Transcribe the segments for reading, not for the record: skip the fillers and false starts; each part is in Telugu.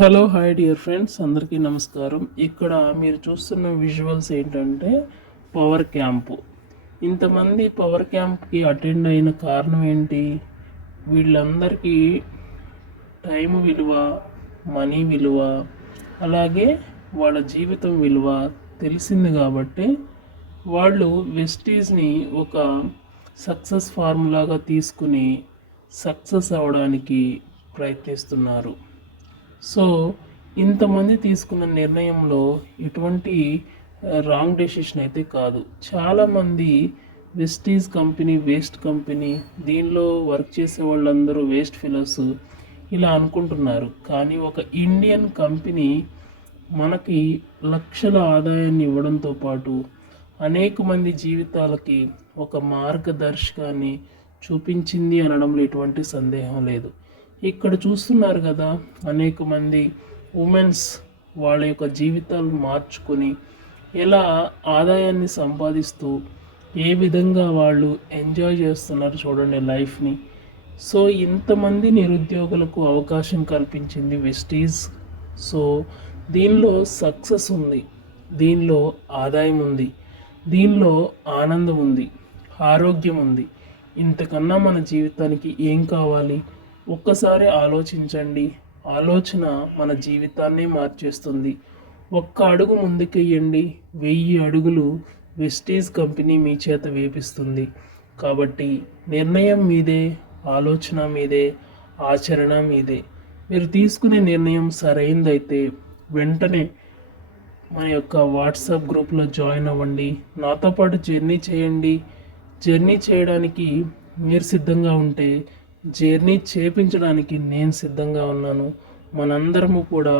హలో హాయ్ డియర్ ఫ్రెండ్స్, అందరికీ నమస్కారం. ఇక్కడ మీరు చూస్తున్న విజువల్స్ ఏంటంటే పవర్ క్యాంపు. ఇంతమంది పవర్ క్యాంప్కి అటెండ్ అయిన కారణం ఏంటి? వీళ్ళందరికీ టైం విలువ, మనీ విలువ, అలాగే వాళ్ళ జీవితం విలువ తెలిసింది కాబట్టి వాళ్ళు వెస్టీజ్ని ఒక సక్సెస్ ఫార్ములాగా తీసుకుని సక్సెస్ అవ్వడానికి ప్రయత్నిస్తున్నారు. సో ఇంతమంది తీసుకున్న నిర్ణయంలో ఎటువంటి రాంగ్ డెసిషన్ అయితే కాదు. చాలామంది వెస్టీజ్ కంపెనీ వేస్ట్ కంపెనీ, దీనిలో వర్క్ చేసే వాళ్ళందరూ వేస్ట్ ఫిలోస్ ఇలా అనుకుంటున్నారు. కానీ ఒక ఇండియన్ కంపెనీ మనకి లక్షల ఆదాయాన్ని ఇవ్వడంతో పాటు అనేక మంది జీవితాలకి ఒక మార్గదర్శకాన్ని చూపించింది అనడంలో ఎటువంటి సందేహం లేదు. ఇక్కడ చూస్తున్నారు కదా, అనేక మంది ఉమెన్స్ వాళ్ళ యొక్క జీవితాలు మార్చుకొని ఎలా ఆదాయాన్ని సంపాదిస్తూ ఏ విధంగా వాళ్ళు ఎంజాయ్ చేస్తున్నారు చూడండి లైఫ్ని. సో ఇంతమంది నిరుద్యోగులకు అవకాశం కల్పించింది వెస్టీజ్. సో దీనిలో సక్సెస్ ఉంది, దీనిలో ఆదాయం ఉంది, దీనిలో ఆనందం ఉంది, ఆరోగ్యం ఉంది. ఇంతకన్నా మన జీవితానికి ఏం కావాలి? ఒక్కసారి ఆలోచించండి. ఆలోచన మన జీవితాన్నే మార్చేస్తుంది. ఒక్క అడుగు ముందుకెయ్యండి, 1000 అడుగులు వెస్టీజ్ కంపెనీ మీ చేత వేపిస్తుంది. కాబట్టి నిర్ణయం మీదే, ఆలోచన మీదే, ఆచరణ మీదే. మీరు తీసుకునే నిర్ణయం సరైనదైతే వెంటనే మన యొక్క వాట్సాప్ గ్రూప్లో జాయిన్ అవ్వండి. నాతో పాటు జర్నీ చేయండి. జర్నీ చేయడానికి మీరు సిద్ధంగా ఉంటే జర్నీ చేపించడానికి నేను సిద్ధంగా ఉన్నాను. మనందరము కూడా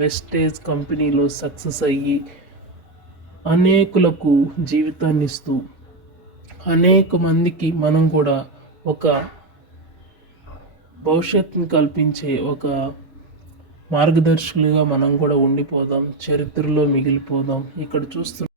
వెస్టేజ్ కంపెనీలో సక్సెస్ అయ్యి అనేకులకు జీవితాన్ని ఇస్తూ అనేక మందికి మనం కూడా ఒక భవిష్యత్తుని కల్పించే ఒక మార్గదర్శకులుగా మనం కూడా ఉండిపోదాం, చరిత్రలో మిగిలిపోదాం. ఇక్కడ చూస్తున్న